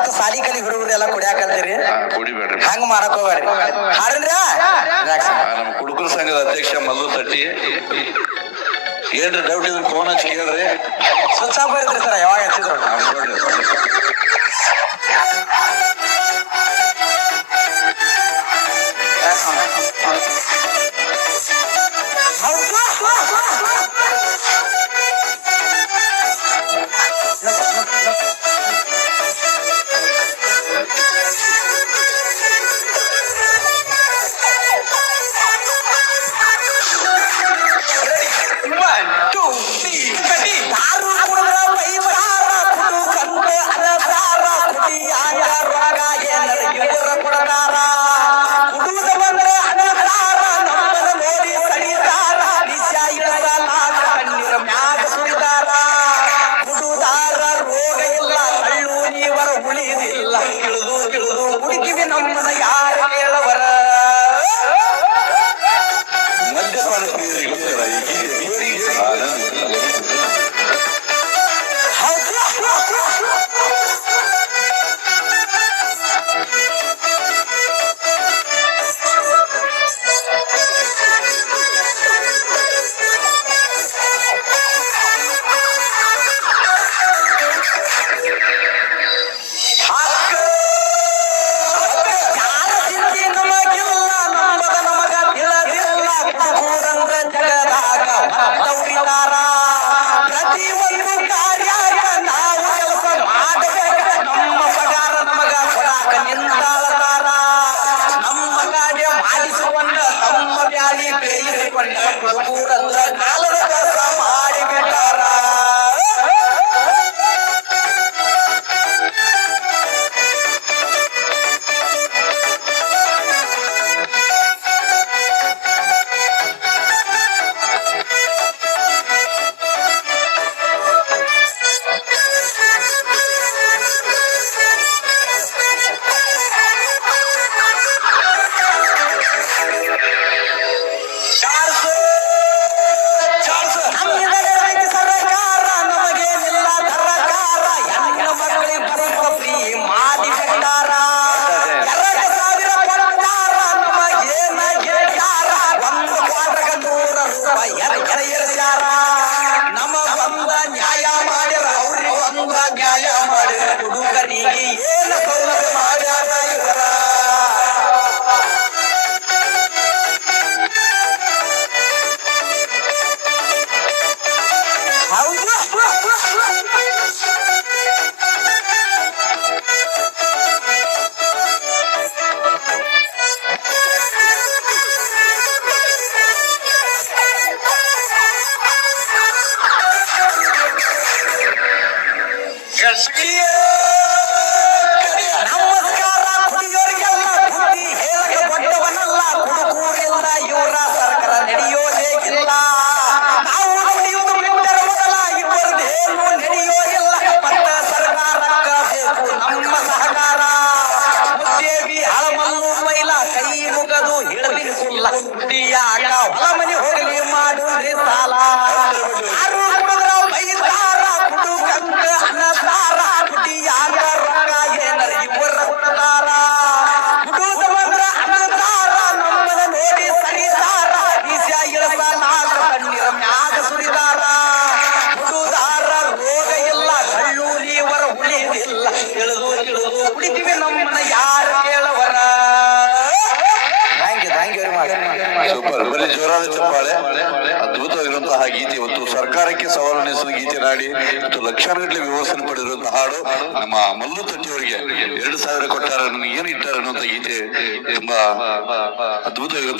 ಮತ್ತ ಸಾಲಿ ಕಲಿ ಹುಡುಗರು ಎಲ್ಲ ಕುಡಿಯಾಕಂತೀರಿ, ಕುಡಿಬೇಡ್ರಿ, ಹಂಗ ಮಾಡಕ್ ಹೋಗ್ಬೇಡ್ರಿ. ಹಾಡ್ರಿ ನಮ್ಮ ಕುಡುಕರ ಸಂಘದ ಅಧ್ಯಕ್ಷ ಮಲ್ಲು ತಟ್ಟಿ. ಏನ್ರಿ ಡೌಟ್ ಇದ್ರೆ ಫೋನ್ ಹಚ್ಚಿ ಕೇಳ್ರಿ. ಸ್ವಿಚ್ ಆಫ್ ಇರ್ತೀರಿ ಸರ್, ಯಾವಾಗ ಹಚ್ಚಿದ್ರು. ಸೂಪರ್, ಬರೀ ಜೋರಾದ ಚಪ್ಪಾಳೆ. ಅದ್ಭುತವಾಗಿರುವಂತಹ ಗೀತೆ, ಇವತ್ತು ಸರ್ಕಾರಕ್ಕೆ ಸವಾಲು ಎನಿಸಿದ ಗೀತೆ ನಾಡಿ ಮತ್ತು ಲಕ್ಷಾನುಗಟ್ಟಲೆ ವ್ಯವಸ್ಥೆ ಪಡೆದಿರುವಂತಹ ಹಾಡು ನಮ್ಮ ಮಲ್ಲು ತಟ್ಟಿಯವರಿಗೆ 2000 ಕೊಟ್ಟಾರ, ನನಗೆ ಏನು ಇಟ್ಟಾರ ಅನ್ನುವಂತ ಗೀತೆ ತುಂಬಾ ಅದ್ಭುತವಾಗಿರುವಂತ